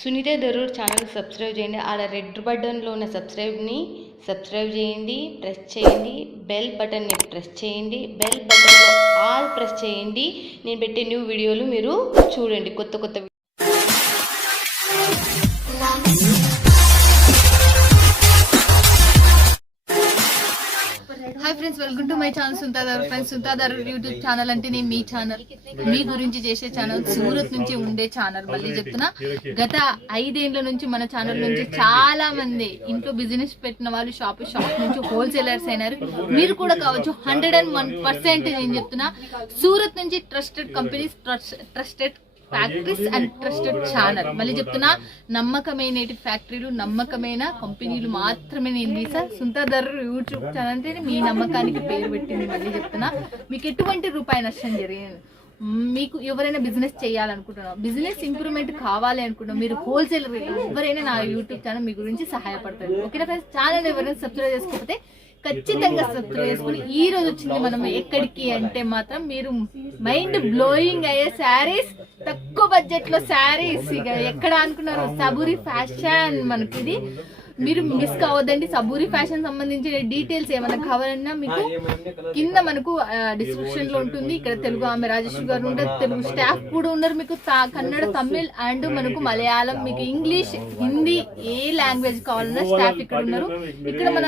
Sunitha Darur channel subscribe చేయండి. ఆడ red బటన్లో ఉన్న సబ్స్క్రైబ్ చేయండి, ప్రెస్ చేయండి. బెల్ బటన్ని ప్రెస్ చేయండి. బెల్ బటన్లో ఆల్ ప్రెస్ చేయండి. నేను పెట్టే న్యూ వీడియోలు మీరు చూడండి. కొత్త hi friends, welcome to my channel సుంతాదారు. ఫ్రెండ్స్, సుంతాదారు యూట్యూబ్ ఛానల్ అంటే నేను మీ ఛానల్, మీ గురించి చేసే ఛానల్, సూరత్ నుంచి ఉండే ఛానల్. మళ్ళీ చెప్తున్నా, గత 5 ఏళ్ల నుంచి మన ఛానల్ నుంచి చాలా మంది ఇంట్లో బిజినెస్ పెట్టిన వాళ్ళు షాప్ నుంచి హోల్సేలర్స్ అయినారు. మీరు కూడా కావచ్చు. 101% నేను చెప్తున్నా, సూరత్ నుంచి trusted companies, trusted factories and trusted channel. మళ్ళీ చెప్తున్నా, నమ్మకమైన ఫ్యాక్టరీలు, నమ్మకమైన కంపెనీలు మాత్రమే నేను తీసా. సుంతాదారు యూట్యూబ్ ఛానల్ అంటే మీ నమ్మకానికి పేరు పెట్టింది. మళ్ళీ చెప్తున్నా, మీకు ఎటువంటి రూపాయి నష్టం జరిగింది. మీకు ఎవరైనా బిజినెస్ చేయాలనుకుంటున్నాం, బిజినెస్ ఇంప్రూవ్మెంట్ కావాలి అనుకుంటున్నాం, మీరు హోల్సేలర్ ఎవరైనా నా యూట్యూబ్ ఛానల్ మీ గురించి సహాయపడతారు. ఓకేనా ఫ్రెండ్స్? ఛానల్ ఎవరైనా సబ్స్క్రైబ్ చేసుకోకపోతే ఖచ్చితంగా సబ్స్క్రైబ్ చేసుకుని ఈ రోజు వచ్చింది మనం ఎక్కడికి అంటే మాత్రం మీరు మైండ్ బ్లోయింగ్ అయ్యే శారీస్, తక్కువ బడ్జెట్ లో శారీస్. ఇక ఎక్కడ అనుకున్నారు, సబూరి ఫ్యాషన్. మనకి ఇది మీరు మిస్ కావద్దండి. సబూరి ఫ్యాషన్ సంబంధించిన డీటెయిల్స్ ఏమైనా కావాలన్నా మీకు కింద మనకు డిస్క్రిప్షన్ లో ఉంటుంది. ఇక్కడ తెలుగు ఆమె రాజేశ్వరి గారు ఉంటారు, తెలుగు స్టాఫ్ కూడా ఉన్నారు. మీకు కన్నడ, తమిళ్ అండ్ మనకు మలయాళం, మీకు ఇంగ్లీష్, హిందీ ఏ లాంగ్వేజ్ కావాలన్నా స్టాఫ్ ఇక్కడ ఉన్నారు. ఇక్కడ మన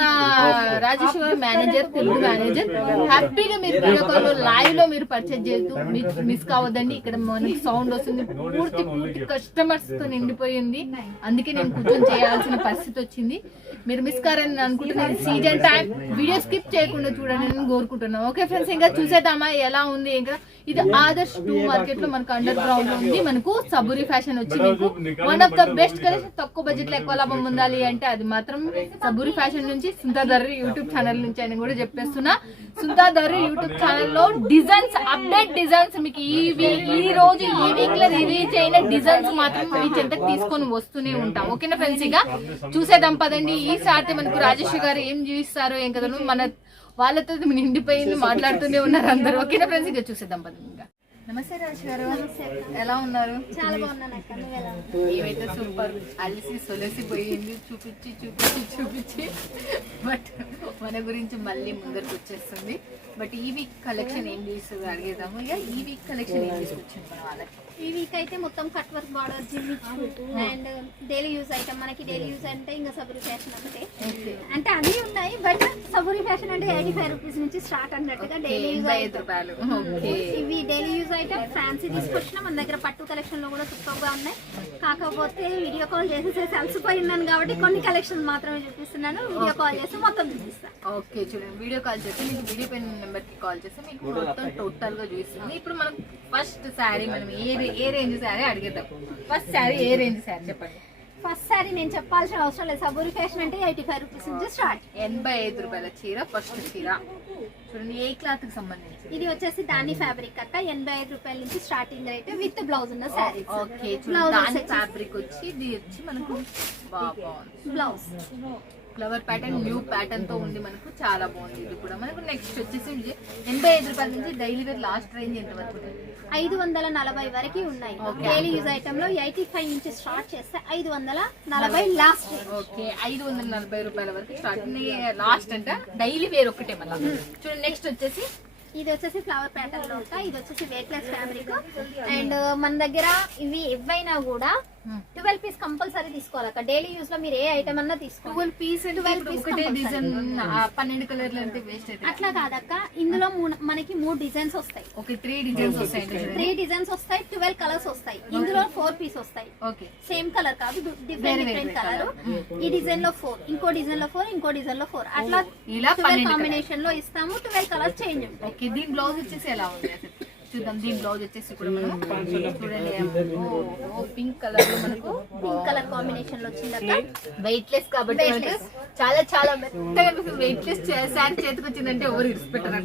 రాజేశ్వరి గారు మేనేజర్, తెలుగు మేనేజర్. హ్యాపీగా మీరు వీడియో కాల్ లో లైవ్ లో మీరు పర్చేజ్ చేస్తూ మిస్ కావద్దండి. ఇక్కడ మనకి సౌండ్ వస్తుంది, పూర్తి కస్టమర్స్ తో నిండిపోయింది. అందుకే నేను కూర్చొని చేయాల్సిన పరిస్థితి వచ్చింది. మీరు మిస్ కారని అనుకుంటున్నాను. సీజన్ టైం వీడియో స్కిప్ చేయకుండా చూడండి నేను కోరుకుంటున్నాను. ఓకే ఫ్రెండ్స్, ఇంకా చూసేద్దామా ఎలా ఉంది. ఇంకా ఇది ఆదర్శ్ 2 మార్కెట్ లో మనకు అండర్ గ్రౌండ్ లో ఉంది. మనకు సబూరి ఫ్యాషన్ వచ్చి మీకు one of the best collection. తక్కువ బడ్జెట్ లో ఎక్కువ లాభం ఉండాలి అంటే అది మాత్రం సబూరి ఫ్యాషన్ నుంచి, సుంతాదారు యూట్యూబ్ ఛానల్ నుంచి అని కూడా చెప్పేస్తున్నా. సుంతాదారు యూట్యూబ్ ఛానల్ లో డిజైన్స్, అప్డేట్ డిజైన్స్ మీకు ఈ రోజు ఈ వీక్ లో రిలీజ్ అయిన డిజైన్స్ మాత్రం మీ చెంతకు తీసుకొని వస్తూనే ఉంటాం. ఓకేనా ఫ్రెండ్స్? ఇక చూసేద్దాం పదండి. ఈసారి మనకు రాజేశ్వరి గారు ఏం చూపిస్తారో ఏం కదా, మన వాళ్ళతో నిండిపోయింది, మాట్లాడుతూనే ఉన్నారు అందరూ. ఓకేనా ఫ్రెండ్స్? ఇక చూసేద్దాం పదండి. ఇంకా నమస్తే రాజేశ్వరి గారు, ఎలా ఉన్నారు? చాలా బాగున్నాను. ఏమైతే సూపర్. అలిసి సొలసిపోయింది చూపించి బట్ మన గురించి మళ్ళీ ముందరికి వచ్చేస్తుంది. బట్ ఈ వీక్ కలెక్షన్ ఏం చేస్తుంది అడిగేదాము. ఇక ఈ వీక్ కలెక్షన్ ఏం తీసుకొచ్చింది మన వాళ్ళకి? ఈ వీక్ అయితే మొత్తం cut work border, and daily use item. మనకి డైలీ యూజ్ అంటే ఇంకా సబూరి ఫ్యాషన్ ఒకటే, అంటే అన్ని ఉన్నాయి. బట్ సబూరి ఫ్యాషన్ అంటే 85 రూపీస్ నుంచి స్టార్ట్ అన్నట్టుగా డైలీ యూజ్ రూపాయలు. ఇవి డైలీ యూజ్ ఐటమ్. ఫ్యాన్సీ తీసుకొచ్చిన మన దగ్గర పట్టు కలెక్షన్ లో కూడా సూపర్ గా ఉన్నాయి. కాకపోతే వీడియో కాల్ చేసేసి అలసిపోయినాను కాబట్టి కొన్ని కలెక్షన్ మాత్రమే చూపిస్తున్నాను. వీడియో కాల్ చేసి మొత్తం చూపిస్తాను. ఓకే, చూడండి. వీడియో కాల్ చేస్తే మీకు వీడియో పైన నెంబర్ కి కాల్ చేస్తే మీకు మొత్తం టోటల్ గా చూపిస్తుంది. ఇప్పుడు మనం ఫస్ట్ శారీ, మనం ఏ రేంజ్ శారీ అడిగేద్దాం. ఫస్ట్ శారీ ఏ రేంజ్ శారీ చెప్పండి. ఫస్ట్ శారీ నేను చెప్పాల్సిన అవసరం లేదు. సబూరి ఫ్యాషన్ అంటే 85 రూపీస్ నుంచి స్టార్ట్. 85 రూపాయల చీర. ఫస్ట్ చీర చూడండి, ఏ క్లాత్ కి సంబంధించి. ఇది వచ్చేసి దాని ఫ్యాబ్రిక్ అక్క. 85 రూపాయల నుంచి స్టార్టింగ్ రేట్ విత్ బ్లౌజ్ ఉన్న శారీ. ఓకే, దాని ఫ్యాబ్రిక్ వచ్చి ఇది వచ్చి మనకు blouse flower pattern, new pattern తో ఉంది. మనకు చాలా బాగుంది. ఇది కూడా మనకు నెక్స్ట్ వచ్చేసి 85 రూపాయల నుంచి డైలీ వేర్ లాస్ట్ రేంజ్ ఎంత వరకు? 540 వరకు ఉన్నాయి. డైలీ యూజ్ ఐటమ్ లో 85 నుంచి స్టార్ట్ చేస్తే 540 లాస్ట్. ఓకే, 540 రూపాయల వరకు స్టార్ట్. లాస్ట్ అంటే డైలీ వేర్ ఒక్కటే. మళ్ళీ చూడండి, నెక్స్ట్ వచ్చేసి ఇది వచ్చేసి ఫ్లవర్ ప్యాటర్న్ లో ఉంటాయి. ఇది వచ్చేసి వెయిట్ లెస్ ఫ్యాబ్రిక్. అండ్ మన దగ్గర ఇవి ఎవైనా కూడా 12 పీస్ కంపల్సరీ తీసుకోవాలి. డైలీ యూజ్ లో మీరు ఏ ఐటమ్ అన్నా తీసుకోవాలి. 12 పీస్ డిజైన్ 12 కలర్లు అంటే వేస్ట్ అయితే అట్లా కాదక్క. ఇందులో మనకి 3 డిజైన్స్ వస్తాయి. ఓకే, 3 డిజైన్స్ వస్తాయి. 3 డిజైన్స్ వస్తాయి, 12 కలర్స్ వస్తాయి. ఇందులో 4 పీస్ వస్తాయి. ఓకే, సేమ్ కలర్ కాదు, డిఫరెంట్ కలర్. ఈ డిజైన్ లో 4, ఇంకో డిజైన్ లో 4, ఇంకో డిజైన్ లో 4, అట్లా ఇలా 12 కాంబినేషన్ లో ఇస్తాము. 12 కలర్స్ చేంజ్ ఉంటాయి. ఓకే, దీని బ్లౌజ్ వచ్చేసి ఎలా ఉంది చూద్దాం. దీని బ్లౌజ్ వచ్చేసి కూడా మనం చూడండి, పింక్ కలర్ లో మనకు పింక్ కలర్ కాంబినేషన్ లో వచ్చిందక్క. వెయిట్ లెస్ కాబట్టి చాలా చాలా మెత్తగా వెయిట్ లెస్ శారీ చేతికి వచ్చిందంటే ఎవరు ఇడిచిపెట్టారు.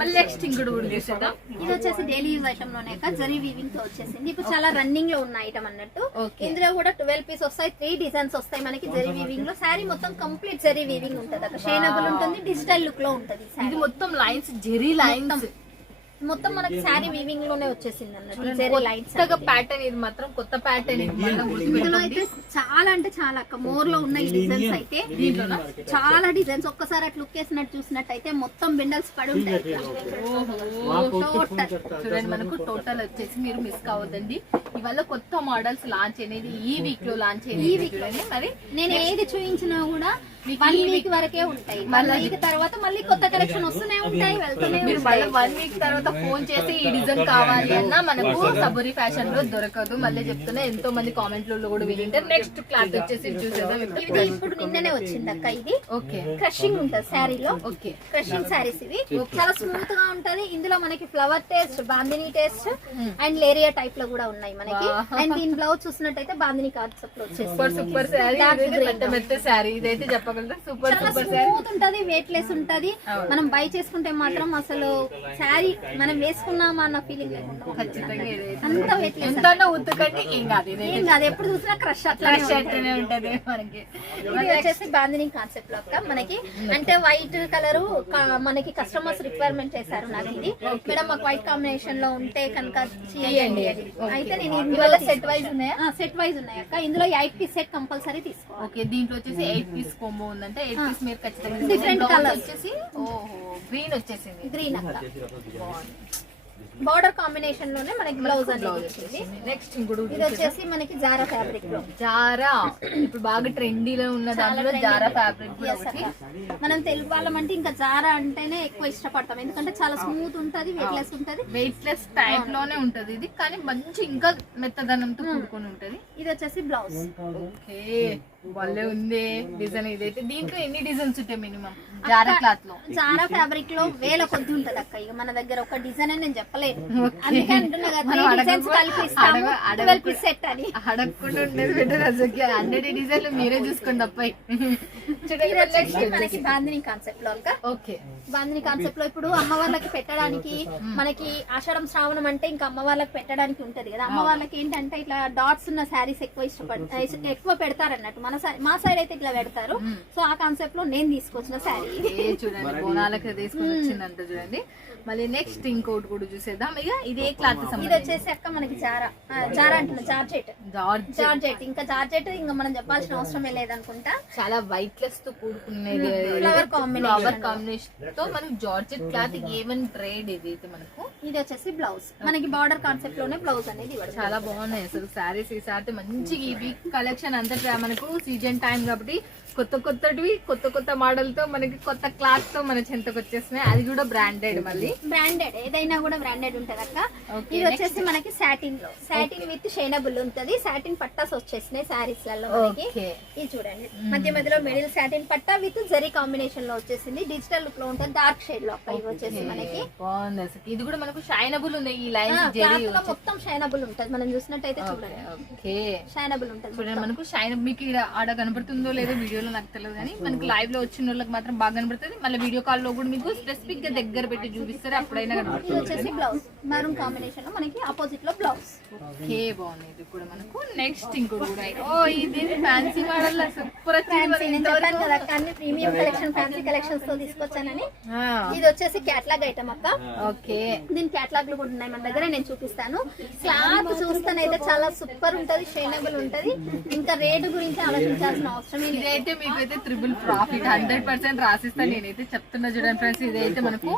మళ్ళీ నెక్స్ట్ ఇంకోటి కూడా చూసేద్దాం. ఇది వచ్చేసి డైలీ యూజ్ ఐటమ్ లోనే జరీ వీవింగ్ తో వచ్చేసింది. ఇప్పుడు చాలా రన్నింగ్ లో ఉన్న ఐటమ్ అన్నట్టు. ఇందులో కూడా 12 పీస్ వస్తాయి, 3 డిజైన్స్ వస్తాయి మనకి జరీ వీవింగ్ లో. శారీ మొత్తం కంప్లీట్ జరీ వీవింగ్ ఉంటది. అక్కడ షైనబుల్ ఉంటుంది, డిజిటల్ లుక్ లో ఉంటది. ఇది మొత్తం లైన్స్, జెరీ లైన్స్. మొత్తం మనకి శారీ వీవింగ్ లోనే వచ్చేసింది అన్నట్టు జరీ లైన్స్. కొత్తగా ప్యాటర్న్ ఇది మాత్రం కొత్త ప్యాటర్న్ ఇది మళ్ళీ ఇందులో గుర్తుపెట్టుకోండి. అయితే చాలా అంటే చాలా అక్క మోర్ లో ఉన్న ఈ డిజైన్స్ అయితే చాలా డిజైన్స్ ఒక్కసారి అట్లా లుక్ వేసినట్టు చూసినట్టయితే మొత్తం బిండల్స్ పడి ఉంటాయి. టోటల్ చూడండి మనకు టోటల్ వచ్చేసి మీరు మిస్ కావద్దండి. ఇవాళ కొత్త మోడల్స్ లాంచ్ అనేది ఈ వీక్ లో లాంచ్ అయ్యింది చూడండి. మరి నేను ఏది చూపించినా కూడా 1 వీక్ వరకే ఉంటాయి. 1 వీక్ తర్వాత మళ్ళీ కొత్త కలెక్షన్ వస్తూనే ఉంటాయి, వెళ్తూనే మీరు ఉంటాయి. మళ్ళీ 1 వీక్ తర్వాత ఫోన్ చేసి ఈ డిజైన్ కావాలి అన్నా మనకు సబూరి ఫ్యాషన్ లో దొరకదు. మళ్ళీ చెప్తున్నా, ఎంతో మంది కామెంట్లలో కూడా వినింటే. నెక్స్ట్ క్లాత్ వచ్చేసి చూసేద్దాం. ఇది ఇప్పుడు నిన్ననే వచ్చింది అక్క. ఇది ఓకే క్రషింగ్ ఉంటది శారీలో. ఓకే క్రషింగ్ శారీస్ ఇవి చాలా స్మూత్ గా ఉంటది. ఇందులో మనకి flower taste, bandhani taste and leheriya type లో కూడా ఉన్నాయి మనకి. అండ్ దీని బ్లౌజ్ చూసినట్టయితే బాందిని కాన్సెప్ట్ లో వచ్చేసి సూపర్ సూపర్ శారీ, మెత్త మెత్త శారీ. ఇదైతే చెప్పగలరా? సూపర్ చాలా సూపర్ శారీ. స్మూత్ ఉంటది, వెయిట్ లెస్ ఉంటది. మనం బై చేసుకుంటే మాత్రం అసలు శారీ మనం వేసుకున్నామా అన్న ఫీలింగ్ లేకుండా ఖచ్చితంగా ఇదైతే అంత వెయిట్ లెస్. ఎంత ఉతుకండి ఏం కాదు. ఇది ఏం కాదు, ఎప్పుడు చూసినా క్రష్ ఫ్రెష్ అట్లనే ఉంటది మనకి. ఇది వచ్చేసి బాందిని కాన్సెప్ట్ లో అక్క మనకి. అంటే వైట్ కలర్ మనకి కస్టమర్స్ రిక్వైర్మెంట్ చేశారు నాకు. ఇది మేడం మాకు వైట్ కాంబినేషన్ లో ఉంటే కనుక చేయండి. అయితే నేను ఇందులో సెట్ వైజ్ ఉన్నాయా? సెట్ వైజ్ ఉన్నాయి అక్క. ఇందులో 8 పీస్ సెట్ కంపల్సరీ తీసుకోవాలి. ఓకే, దీంట్లో వచ్చేసి 8 పీస్ కాంబో ఉందంటే 8 పీస్ మీరు ఖచ్చితంగా Different Blouse colours. వచ్చేసి ఓహో గ్రీన్ వచ్చేసింది. గ్రీన్ అక్క. బార్డర్ కాంబినేషన్ లోనే మనకి బ్లౌజ్ అనేది వచ్చింది. నెక్స్ట్ ఇంకోటి ఇది వచ్చేసి మనకి జారా ఫ్యాబ్రిక్ లో. జారా ఇప్పుడు బాగా ట్రెండీలో ఉన్న దాంట్లో జారా ఫ్యాబ్రిక్ కూడా ఒకటి. మనం తెలుగు వాళ్ళం అంటే ఇంకా జారా అంటేనే ఎక్కువ ఇష్టపడతాం, ఎందుకంటే చాలా స్మూత్ ఉంటది, వెయిట్ లెస్ ఉంటది, వెయిట్ లెస్ టైప్ లోనే ఉంటది ఇది. కానీ మంచి ఇంకా మెత్తదనంతో కూడుకొని ఉంటది. ఇది వచ్చేసి బ్లౌజ్. ఓకే, భలే ఉంది డిజైన్. ఇదైతే దీంట్లో ఎన్ని డిజైన్స్ ఉంటాయి మినిమం జారా క్లాత్ లో? జారా ఫ్యాబ్రిక్ లో వేల కొద్ది ఉంటది అక్క. ఇక మన దగ్గర ఒక డిజైన్ అని నేను చెప్పలేను, అందుకే అంటున్నా కదా 3 డిజైన్స్ కలిపి ఇస్తాము 12 పీస్ సెట్ అని. అడగకుండా ఉండేది బెటర్. అసలు 100 డిజైన్లు మీరే చూసుకోండి అబ్బాయి. మనకి బాందిని కాన్సెప్ట్ లో అక్క. ఓకే, బాందిని కాన్సెప్ట్ లో ఇప్పుడు అమ్మవార్లకి పెట్టడానికి మనకి ఆషాఢం శ్రావణం అంటే ఇంకా అమ్మవార్లకి పెట్టడానికి ఉంటది కదా. అమ్మవార్లకి ఏంటంటే ఇట్లా డాట్స్ ఉన్న శారీస్ ఎక్కువ పెడతారన్నట్టు. మా సైడ్ అయితే ఇట్లా పెడతారు. సో ఆ కాన్సెప్ట్ లో నేను తీసుకొచ్చిన శారీ చూడండి, బోనాలకు తీసుకొని వచ్చిందంట చూడండి. మళ్ళీ నెక్స్ట్ ఇంకోటి కూడా చూసేద్దాం. ఇక ఇదే క్లాత్ ఇది వచ్చేసి అక్క మనకి జారా అంటున్నా, జార్జెట్. ఇంకా జార్జెట్ ఇంకా మనం చెప్పాల్సిన అవసరమే లేదనుకుంటా. చాలా వైట్ లెస్ తో కూడుకునేది, ఫ్లవర్ కాంబినేషన్ తో మనకి జార్జెట్ క్లాత్ ఏమన్ ట్రేడ్. ఇది అయితే మనకు ఇది వచ్చేసి బ్లౌజ్. మనకి బార్డర్ కాన్సెప్ట్ లోనే బ్లౌజ్ అనేది ఇవ్వడం. చాలా బాగున్నాయి అసలు శారీస్. ఈ సారి మంచి ఈ వీక్ కలెక్షన్ అంతటా మనకు సీజన్ టైం కాబట్టి కొత్త మోడల్ తో మనకి కొత్త క్లాత్ తో మన చెంతకు వచ్చేస్తున్నాయి. అది కూడా బ్రాండెడ్. మళ్ళీ బ్రాండెడ్ ఏదైనా కూడా బ్రాండెడ్ ఉంటది అక్క. ఇది వచ్చేసి మనకి సాటిన్ లో, సాటిన్ విత్ షైనబుల్ ఉంటది. సాటిన్ పట్టాస్ వచ్చేసినాయి శారీస్ లలో మనకి. ఇది చూడండి, మధ్య మధ్యలో middle satin patta with zari combination లో వచ్చేసింది. డిజిటల్ లుక్ లో ఉంటుంది, డార్క్ షేడ్ లో అక్క. ఇది వచ్చేసి మనకి బాగుంది అసలు. ఇది కూడా మనకు షైనబుల్ ఉంది. ఈ లైన్ మొత్తం షైనబుల్ ఉంటది. మనం చూసినట్టయితే చూడండి, ఓకే షైనబుల్ ఉంటది. చూడండి మనకు షైన్. మీకు ఇక్కడ ఆడ కనబడుతుందో లేదో వీడియోలో నాకు తెలియదు, కానీ మనకి లైవ్ లో వచ్చిన వాళ్ళకి మాత్రం బాగా కనబడుతుంది. మళ్ళీ వీడియో కాల్ లో కూడా మీకు స్పెసిఫిక్ గా దగ్గర పెట్టి చూపిస్తారు, అప్పుడైనా కనబడుతుంది. ఇది వచ్చేసి బ్లౌజ్ మెరూన్ కాంబినేషన్ లో మనకి ఆపోజిట్ లో బ్లౌజ్. ఓకే, బాగుంది. ఇది కూడా మనకు నెక్స్ట్ ఇంకోటి కూడా. ఓ ఇది ఫ్యాన్సీ మోడల్ సూపర్ వచ్చింది. నేను చెప్పాను కదా అక్క, అన్ని ప్రీమియం కలెక్షన్ ఫ్యాన్సీ కలెక్షన్స్ తో తీసుకొచ్చానని. ఇది వచ్చేసి క్యాటలాగ్ ఐటమ్ అక్క. ఓకే, దీని క్యాటలాగ్ లు కూడా ఉన్నాయి మన దగ్గర, నేను చూపిస్తాను. క్లాత్ చూస్తానైతే చాలా సూపర్ ఉంటది, షైనబుల్ ఉంటది. ఇంకా రేటు గురించి ఆలోచించాల్సిన అవసరం లేదు. ఇదైతే మీకైతే ట్రిపుల్ ప్రాఫిట్ 100% రాసిస్తాను నేనైతే చెప్తున్నా. చూడండి ఫ్రెండ్స్, ఇదైతే మనకు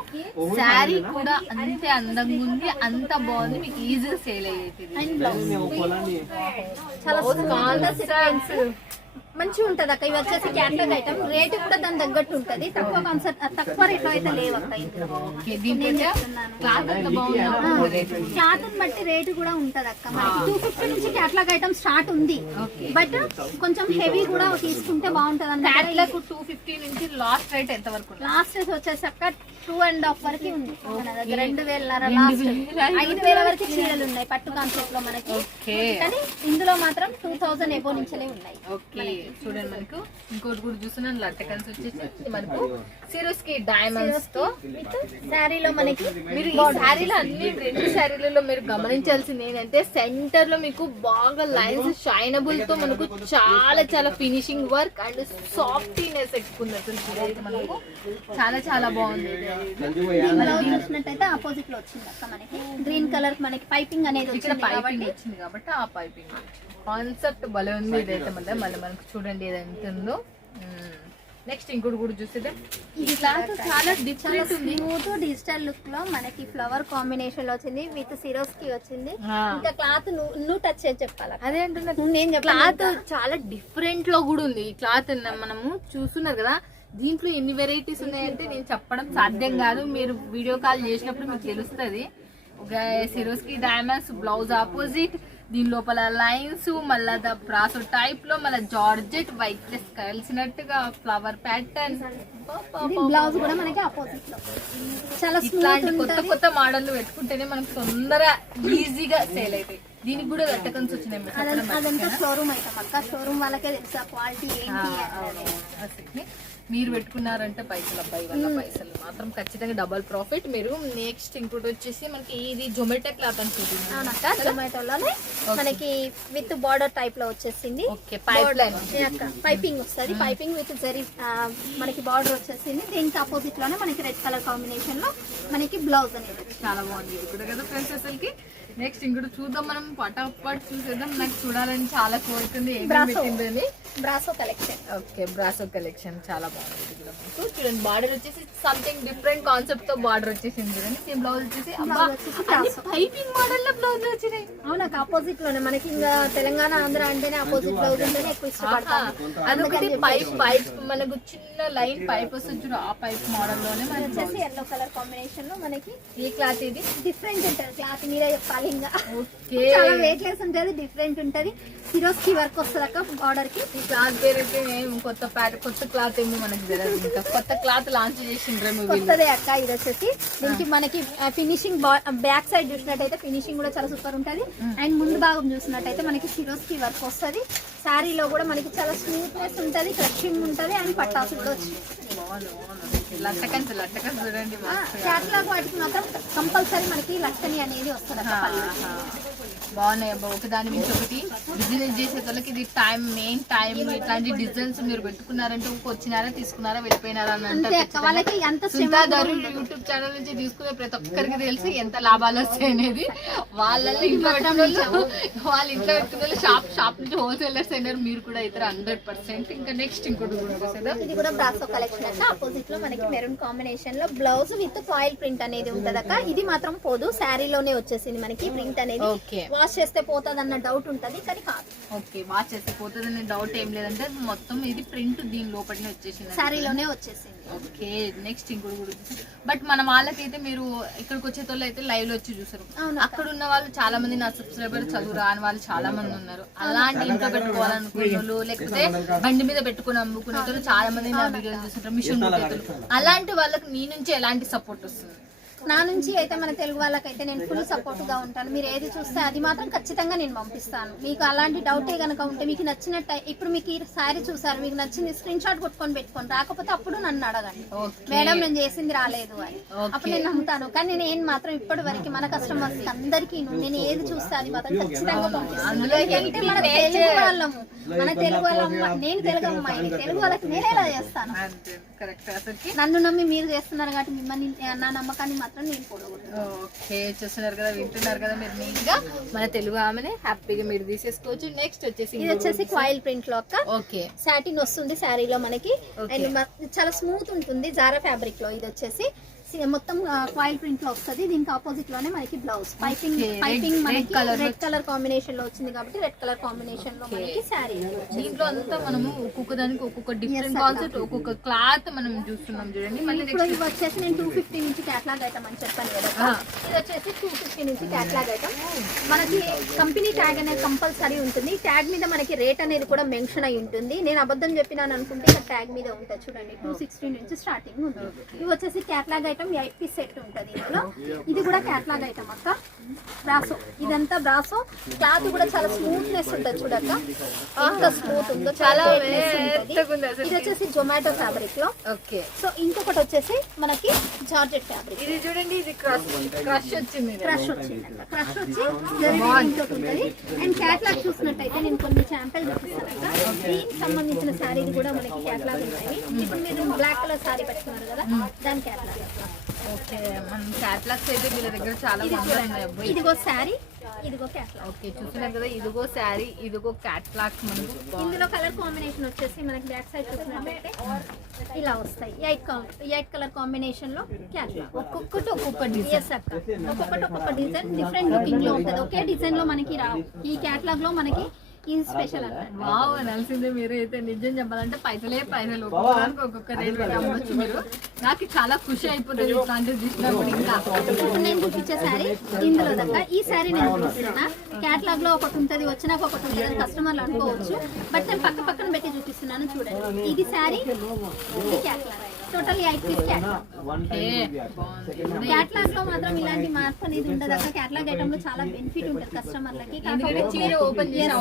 శారీ కూడా అంతే అందంగా ఉంది, అంత బాగుంది, మీకు ఈజీగా సేల్ అయ్యేది. చాలా మంచిగా ఉంటది అక్క. ఇవి వచ్చేసి క్యాటలాగ్ ఐటమ్. రేటు కూడా దాని తగ్గట్టు ఉంటది. తక్కువ రేట్ లో అయితే లేవు అక్క. క్లాత్ బట్టి రేటు కూడా ఉంటది అక్క. మనకి 250 నుంచి క్యాటలాగ్ ఐటమ్ స్టార్ట్ ఉంది, బట్ కొంచెం హెవీ కూడా తీసుకుంటే బాగుంటది అన్నమాట. 250 నుంచి లాస్ట్ రేట్ ఎంత వరకు? లాస్ట్ రేట్ వచ్చేసి అక్క 2.5 వరకు ఉంది మన దగ్గర. 2,500 లాస్ట్. 5,000 వరకు చీరలు ఉన్నాయి పట్టు కాన్సెప్ట్ లో మనకి. కానీ ఇందులో మాత్రం 2,000 ఎబో నుంచే ఉన్నాయి. చూడండి మనకు ఇంకోటి కూడా చూస్తున్నాను లట్టకన్స్ వచ్చేసి మనకు సిరోస్కి డైమండ్స్ తో శారీలో మనకి మీరు ఈ శారీలో అన్ని 2 శారీలలో మీరు గమనించాల్సింది ఏంటంటే సెంటర్ లో మీకు బాగా లైన్స్ షైనబుల్ తో మనకు చాలా చాలా ఫినిషింగ్ వర్క్ అండ్ సాఫ్టీనెస్ ఎక్కువ ఉంది అసలు చూడైతే మనకు చాలా చాలా బాగుంది బ్లౌజ్ చూసినట్టయితే ఆపోజిట్ లో వచ్చింది అక్క మనకి గ్రీన్ కలర్ మనకి పైపింగ్ అనేది ఇక్కడ వచ్చింది పైపింగ్ కాబట్టి వచ్చింది కాబట్టి ఆ పైపింగ్ కాన్సెప్ట్ భలే ఉంది ఇదైతే మళ్ళీ మనకు చూడండి ఇది ఎంత ఉందో నెక్స్ట్ ఇంకోటి కూడా చూస్తే ఇది క్లాత్ చాలా డిఫరెంట్ ఉంది స్మూత్ డిజిటల్ లుక్ లో మనకి ఫ్లవర్ కాంబినేషన్ లో వచ్చింది విత్ సిరోస్ కి వచ్చింది ఇంకా క్లాత్ నువ్వు టచ్ చేసి చెప్పాలి అదే అంటున్నా నేను క్లాత్ చాలా డిఫరెంట్ లో కూడా ఉంది ఈ క్లాత్ మనము చూస్తున్నారు కదా దీంట్లో ఎన్ని వెరైటీస్ ఉన్నాయంటే నేను చెప్పడం సాధ్యం కాదు మీరు వీడియో కాల్ చేసినప్పుడు మీకు తెలుస్తుంది ఒక సిరోస్కి డైమండ్స్ బ్లౌజ్ ఆపోజిట్ దీని లోపల లైన్స్ మళ్ళా బ్రాసో టైప్ లో మళ్ళీ జార్జెట్ వైట్ ప్లస్ కలిసినట్టుగా ఫ్లవర్ ప్యాటర్న్ బ్లౌజ్ కూడా మనకి ఆపోజిట్ లో చాలా ఇట్లాంటి కొత్త కొత్త మోడల్ పెట్టుకుంటేనే మనకు తొందరగా ఈజీగా సేల్ అవుతాయి దీనికి కూడా వెట్టకన్స్ వచ్చినాయి అదంతా షోరూమ్ ఐటమ్ అక్క షోరూమ్ వాళ్ళకే తెలుసా క్వాలిటీ ఏంటి మీరు పెట్టుకున్నారంటే పైసలు అబ్బాయి వల్ల పైసలు మాత్రం ఖచ్చితంగా డబల్ ప్రాఫిట్ మీరు నెక్స్ట్ ఇంకోటి వచ్చేసి మనకి ఇది జొమాటో క్లాత్ అని అవునక్క జొమాటోలోనే మనకి విత్ బార్డర్ టైప్ లో వచ్చేసింది పైపింగ్ వస్తుంది పైపింగ్ విత్ జరీ మనకి బార్డర్ వచ్చేసింది దీనికి ఆపోజిట్ లోనే మనకి రెడ్ కలర్ కాంబినేషన్ లో మనకి బ్లౌజ్ అనేది చాలా బాగుంది ఇది కూడా కదా ఫ్రెండ్స్ అసలుకి నెక్స్ట్ ఇంకోటి చూద్దాం మనం పటాపట్ చూసేద్దాం నాకు చూడాలని చాలా కోరుతుంది పెట్టిందని బ్రాసో కలెక్షన్ ఓకే బ్రాసో కలెక్షన్ చాలా బాగుంది ఇది కూడా మనకు చూడండి బార్డర్ వచ్చేసి సంథింగ్ డిఫరెంట్ కాన్సెప్ట్ తో బార్డర్ వచ్చేసింది చూడండి ఈ బ్లౌజ్ వచ్చేసి పైపింగ్ మోడల్ లో బ్లౌజ్ వచ్చినాయి అవునాక ఆపోజిట్ లోనే మనకి ఇంకా తెలంగాణ ఆంధ్ర అంటేనే ఆపోజిట్ బ్లౌజ్ ఉంటేనే ఎక్కువ ఇష్టపడతాను అదొకటి పైప్ మనకు చిన్న లైన్ పైప్ వస్తుంది చూడు ఆ పైప్ మోడల్ లోనే మనకి వచ్చేసి ఎల్లో కలర్ కాంబినేషన్ లో మనకి ఈ క్లాత్ ఇది డిఫరెంట్ ఉంటది క్లాత్ మీద చెప్పాలి ఇంకా ఓకే చాలా వెయిట్ లెస్ ఉంటది డిఫరెంట్ ఉంటది సిరోస్ కి వర్క్ వస్తుంది అక్క బార్డర్ కి ఈ క్లాత్ పేరు అయితే కొత్త క్లాత్ ఏమో మనకి తెలియదు ఇంకా కొత్త క్లాత్ లాంచ్ చేసిండ్రే కొత్తదే అక్క ఇది వచ్చేసి దీనికి మనకి ఫినిషింగ్ బ్యాక్ సైడ్ చూసినట్టయితే ఫినిషింగ్ కూడా చాలా సూపర్ ఉంటది అండ్ ముందు భాగం చూసినట్టయితే మనకి సిరోస్ కి వర్క్ వస్తుంది శారీలో కూడా మనకి చాలా స్మూత్నెస్ ఉంటది క్రషింగ్ ఉంటది అండ్ పట్టాసు కూడా వచ్చింది లట్టకన్స్ చూడండి క్యాట్లాగ్ వాటికి మాత్రం కంపల్సరీ మనకి లట్టని అనేది వస్తుంది బాగున్నాయి అబ్బా ఒకదాని నుంచి ఒకటి బిజినెస్ చేసే వాళ్ళకి ఇది మెయిన్ టైం ఇట్లాంటి డిజైన్స్ మీరు పెట్టుకున్నారంటే వచ్చినారా తీసుకున్నారా వెళ్ళిపోయినారా అని అంటారు యూట్యూబ్ ఛానల్ నుంచి తీసుకునే ప్రతి ఒక్కరికి తెలిసి ఎంత లాభాలు వస్తాయి అనేది వాళ్ళ ఇంట్లో వాళ్ళ ఇంట్లో పెట్టుకునే షాప్ నుంచి హోల్సేలర్స్ అయినారు మీరు కూడా అయితే 100%. ఇంకా నెక్స్ట్ ఇంకోటి ఇది కూడా బ్రాసో కలెక్షన్ అక్క ఆపోజిట్ లో మనకి మెరూన్ కాంబినేషన్ లో బ్లౌజ్ విత్ ఫాయిల్ ప్రింట్ అనేది ఉంటదక్క ఇది మాత్రం పోదు శారీలోనే వచ్చేసింది మనకి ప్రింట్ అనేది వాష్ చేస్తే పోతుంది అన్న డౌట్ ఉంటది కానీ కాదు ఓకే వాష్ చేస్తే పోతుంది అనే డౌట్ ఏం లేదంటే మొత్తం ఇది ప్రింట్ దీని లోపలనే వచ్చేసింది శారీలోనే వచ్చేసింది ఓకే నెక్స్ట్ ఇంకోటి కూడా బట్ మన వాళ్ళకైతే మీరు ఇక్కడికి వచ్చే వాళ్ళు అయితే లైవ్ లో వచ్చి చూసారు అక్కడ ఉన్న వాళ్ళు చాలా మంది నా సబ్స్క్రైబర్ చదువు రాని వాళ్ళు చాలా మంది ఉన్నారు అలాంటి ఇంట్లో పెట్టుకోవాలనుకునే వాళ్ళు లేకపోతే బండి మీద పెట్టుకుని అమ్ముకునే వాళ్ళు చాలా మంది నా వీడియోలు చూస్తుంటారు మిషన్ అలాంటి వాళ్ళకి నీ నుంచి ఎలాంటి సపోర్ట్ వస్తుంది నా నుంచి అయితే మన తెలుగు వాళ్ళకైతే నేను ఫుల్ సపోర్ట్ గా ఉంటాను మీరు ఏది చూస్తే అది మాత్రం ఖచ్చితంగా నేను పంపిస్తాను మీకు అలాంటి డౌటే కనుక ఉంటే మీకు నచ్చినట్టు ఇప్పుడు మీకు ఈ శారీ చూసారు మీకు నచ్చింది స్క్రీన్ షాట్ కొట్టుకొని పెట్టుకోండి రాకపోతే అప్పుడు నన్ను అడగండి మేడం నేను చేసింది రాలేదు అని అప్పుడు నేను నమ్ముతాను కానీ నేను మాత్రం ఇప్పటి వరకు మన కస్టమర్స్ అందరికీ నేను ఏది చూస్తే అది మాత్రం ఖచ్చితంగా పంపిస్తాను అంటే మన తెలుగు వాళ్ళము మన తెలుగు వాళ్ళమ్మ నేను తెలుగు అమ్మాయిని తెలుగు వాళ్ళకి నేను ఎలా చేస్తాను నన్ను నమ్మి మీరు చేస్తున్నారు కాబట్టి మిమ్మల్ని నా నమ్మకాన్ని మాత్రం నేను ఓకే చూస్తున్నారు కదా వింటున్నారు కదా మీరు నీట్ గా మన తెలుగు ఆమెనే హ్యాపీగా మీరు తీసేసుకోవచ్చు నెక్స్ట్ వచ్చేసి ఇది వచ్చేసి కాయిల్ ప్రింట్ లో అక్క ఓకే సాటిన్ వస్తుంది శారీలో మనకి అండ్ చాలా స్మూత్ ఉంటుంది జారా ఫ్యాబ్రిక్ లో ఇది వచ్చేసి మొత్తం కాయిల్ ప్రింట్ లో వస్తుంది దీనికి ఆపోజిట్ లోనే మనకి బ్లౌజ్ పైపింగ్ మనకి రెడ్ కలర్ కాంబినేషన్ లో వచ్చింది కాబట్టి రెడ్ కలర్ కాంబినేషన్ లో మనకి శారీ దీంట్లో అంతా మనము ఒక్కొక్క దానికి ఒక్కొక్క డిఫరెంట్ కాన్సెప్ట్ ఒక్కొక్క క్లాత్ మనం చూస్తున్నాం చూడండి మళ్ళీ ఇప్పుడు ఇవి వచ్చేసి నేను 250 నుంచి క్యాట్లాగ్ ఐటమ్ అని చెప్పాను కదా ఇది వచ్చేసి 250 నుంచి క్యాట్లాగ్ ఐటమ్ మనకి కంపెనీ ట్యాగ్ అనేది కంపల్సరీ ఉంటుంది ట్యాగ్ మీద మనకి రేట్ అనేది కూడా మెన్షన్ అయి ఉంటుంది నేను అబద్ధం చెప్పినాను అనుకుంటే ఇక్కడ ట్యాగ్ మీద ఉంటుంది చూడండి 260 నుంచి స్టార్టింగ్ ఉంది ఇవి వచ్చేసి catalogue item item 8 piece set ఉంటుంది ఇందులో. ఇది కూడా క్యాట్లాగ్ ఐటమ్ అక్క. బ్రాసో, ఇదంతా బ్రాసో. క్లాత్ కూడా చాలా స్మూత్నెస్ ఉంటుంది చూడక్క, ఎంత స్మూత్ ఉందో, చాలా ఇది వచ్చేసి జొమాటో ఫ్యాబ్రిక్ లో. ఓకే. సో ఇంకొకటి వచ్చేసి మనకి జార్జెట్ ఫ్యాబ్రిక్. ఇది చూడండి, ఇది క్రష్ వచ్చింది. క్రష్ వచ్చింది, క్రష్ వచ్చి ఇంకోటి ఉంటుంది. అండ్ క్యాట్లాగ్ చూసినట్టయితే నేను కొన్ని శాంపిల్ చూపిస్తాను. దీనికి సంబంధించిన శారీ కూడా మనకి క్యాట్లాగ్ ఉన్నాయి. ఇప్పుడు మీరు బ్లాక్ కలర్ శారీ పెట్టుకున్నారు కదా, దాని క్యాట్లాగ్. ఓకే, మనం క్యాట్లాగ్స్ అయితే వీళ్ళ దగ్గర చాలా బాగున్నాయి. ఇదిగో శారీ, ఇదిగో క్యాట్లాగ్. ఓకే, చూస్తున్నారు కదా, ఇదిగో శారీ, ఇదిగో క్యాట్లాగ్. మనకు ఇందులో కలర్ కాంబినేషన్ వచ్చేసి మనకి బ్యాక్ సైడ్ చూసినట్లయితే ఇలా వస్తాయి. 8 కలర్ కాంబినేషన్ లో క్యాట్లాగ్. ఒక్కొక్కటి ఒక్కొక్క డిజైన్. ఎస్ అక్క, ఒక్కొక్కటి ఒక్కొక్క డిజైన్ డిఫరెంట్ లుకింగ్ లో ఉంటుంది. ఒకే డిజైన్ లో మనకి రావు. ఈ క్యాట్లాగ్ లో మనకి ఇది స్పెషల్ అన్నమాట. వావ్, అనాల్సిందే మీరు అయితే. నిజం చెప్పాలంటే పైసలు ఒక్కొక్కదానికి ఒక్కొక్క రేట్ అమ్మచ్చు మీరు. నాకు చాలా ఖుషి అయిపోతుంది ఇట్లాంటివి చూసినప్పుడు. ఇంకా నేను చూపించే శారీ ఇందులో దగ్గర ఈ శారీ నేను చూపిస్తున్నా. క్యాట్లాగ్ లో ఒకటి ఉంటుంది, వచ్చినాక ఒకటి ఉంటుంది, కస్టమర్లు అనుకోవచ్చు. బట్ నేను పక్కన పెట్టి చూపిస్తున్నాను చూడండి. ఇది శారీ, ఇది catalogue. Total 8 piece catalogue. Catalogue లో మాత్రం ఇలాంటి మార్పు అనేది ఉండదు అక్క. క్యాట్లాగ్ ఐటమ్ లో చాలా బెనిఫిట్ ఉంటుంది కస్టమర్లకి. చీర ఓపెన్ చేసే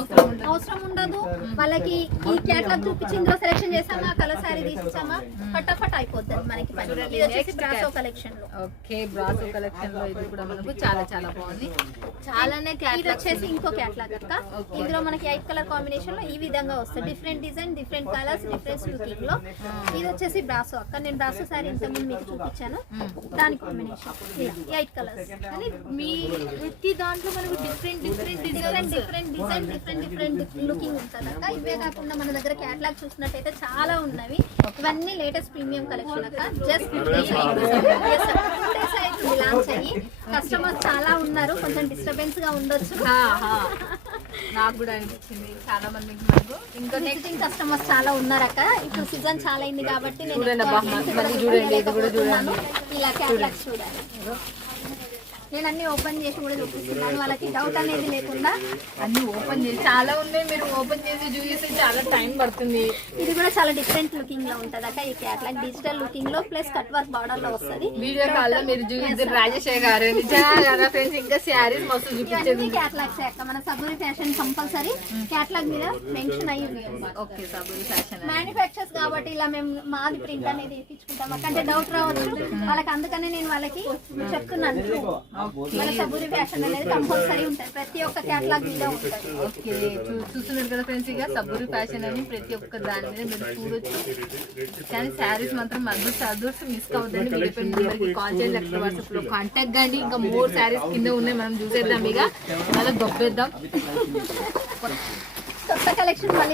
అవసరం ఉండదు వాళ్ళకి. ఈ క్యాట్లాగ్ చూపించి ఇందులో సెలెక్షన్ చేసామా, కలర్ శారీ తీసామా, ఫటాఫట్ అయిపోతుంది మనకి పని. ఇది వచ్చేసి బ్రాసో కలెక్షన్ లో. ఓకే, బ్రాసో కలెక్షన్ లో ఇది కూడా మనకు చాలా చాలా బాగుంది. చాలానే ఇది వచ్చేసి ఇంకో క్యాట్లాగ్ అక్క. ఇందులో మనకి 8 కలర్ కాంబినేషన్ లో ఈ విధంగా వస్తాయి. Different design, different colours, different looking లో. ఇది వచ్చేసి బ్రాసో అక్క. నేను బ్రాసో శారీ ఇంతకుముందు మీకు చూపించాను, దాని కాంబినేషన్ 8 కలర్స్. కానీ మీ ప్రతి దాంట్లో మనకు డిఫరెంట్ డిజైన్, డిఫరెంట్ లుకింగ్ ఉంటుంది అక్క. ఇవే కాకుండా మన దగ్గర క్యాట్లాగ్ చూసినట్టయితే చాలా ఉన్నవి. ఇవన్నీ లేటెస్ట్ ప్రీమియం కలెక్షన్ అక్క. జస్ట్ 2 డేస్ అవుతుంది లాంచ్ అయ్యి. కస్టమర్స్ చాలా ఉన్నారు, కొంచెం డిస్టర్బెన్స్ గా ఉండొచ్చు. నాకు కూడా అనిపించింది చాలా మందికి. మనకు ఇంకా విజిటింగ్ కస్టమర్స్ చాలా ఉన్నారు అక్క. ఇప్పుడు సీజన్ చాలా అయింది కాబట్టి నేను చూడండి, ఇలా క్యాట్లాగ్స్ చూడాలి. నేను అన్ని ఓపెన్ చేసి కూడా చూపిస్తున్నాను వాళ్ళకి డౌట్ అనేది లేకుండా. అన్ని ఓపెన్ చేసి చాలా ఉన్నాయి, మీరు ఓపెన్ చేసి చూసి చాలా టైం పడుతుంది. ఇది కూడా చాలా డిఫరెంట్ లుకింగ్ లో ఉంటది అక్క. ఈ క్యాట్లాగ్ డిజిటల్ లుకింగ్ లో ప్లస్ కట్ వర్క్ బార్డర్ లో వస్తుంది. వీడియో కాల్ లో మీరు చూసి రాజేష్ గారు నిజంగా ఫ్రెండ్స్ ఇంకా శారీస్ మస్తు చూపించేది. క్యాట్లాగ్స్ అక్క. మన సబూరి ఫ్యాషన్ కంపల్సరీ క్యాట్లాగ్ మీద మెన్షన్ అయ్యి ఉంది. ఓకే, సబూరి ఫ్యాషన్ మ్యానుఫ్యాక్చర్స్ కాబట్టి ఇలా మేము మాది ప్రింట్ అనేది ఇప్పించుకుంటాం అక్క. అంటే డౌట్ రావచ్చు వాళ్ళకి, అందుకనే నేను వాళ్ళకి చెప్తున్నాను. మన సబూరి ఫ్యాషన్ అనేది కంపల్సరీ ఉంటుంది, ప్రతి ఒక్క క్యాట్లాగ్ మీద ఉంటుంది. ఓకే, చూస్తున్నారు కదా ఫ్రెండ్స్, ఇక సబూరి ఫ్యాషన్ అని ప్రతి ఒక్క దాని మీద మీరు చూడొచ్చు. కానీ శారీస్ మాత్రం అదర్స్ మిస్ కావద్దండి. మీరు కాల్ చేయండి, అక్కడ వాట్సాప్ లో కాంటాక్ట్ కానీ. ఇంకా 3 శారీస్ కింద ఉన్నాయి, మనం చూసేద్దాం. ఇక అలా దొబ్బేద్దాం. కొత్త కలెక్షన్ మళ్ళీ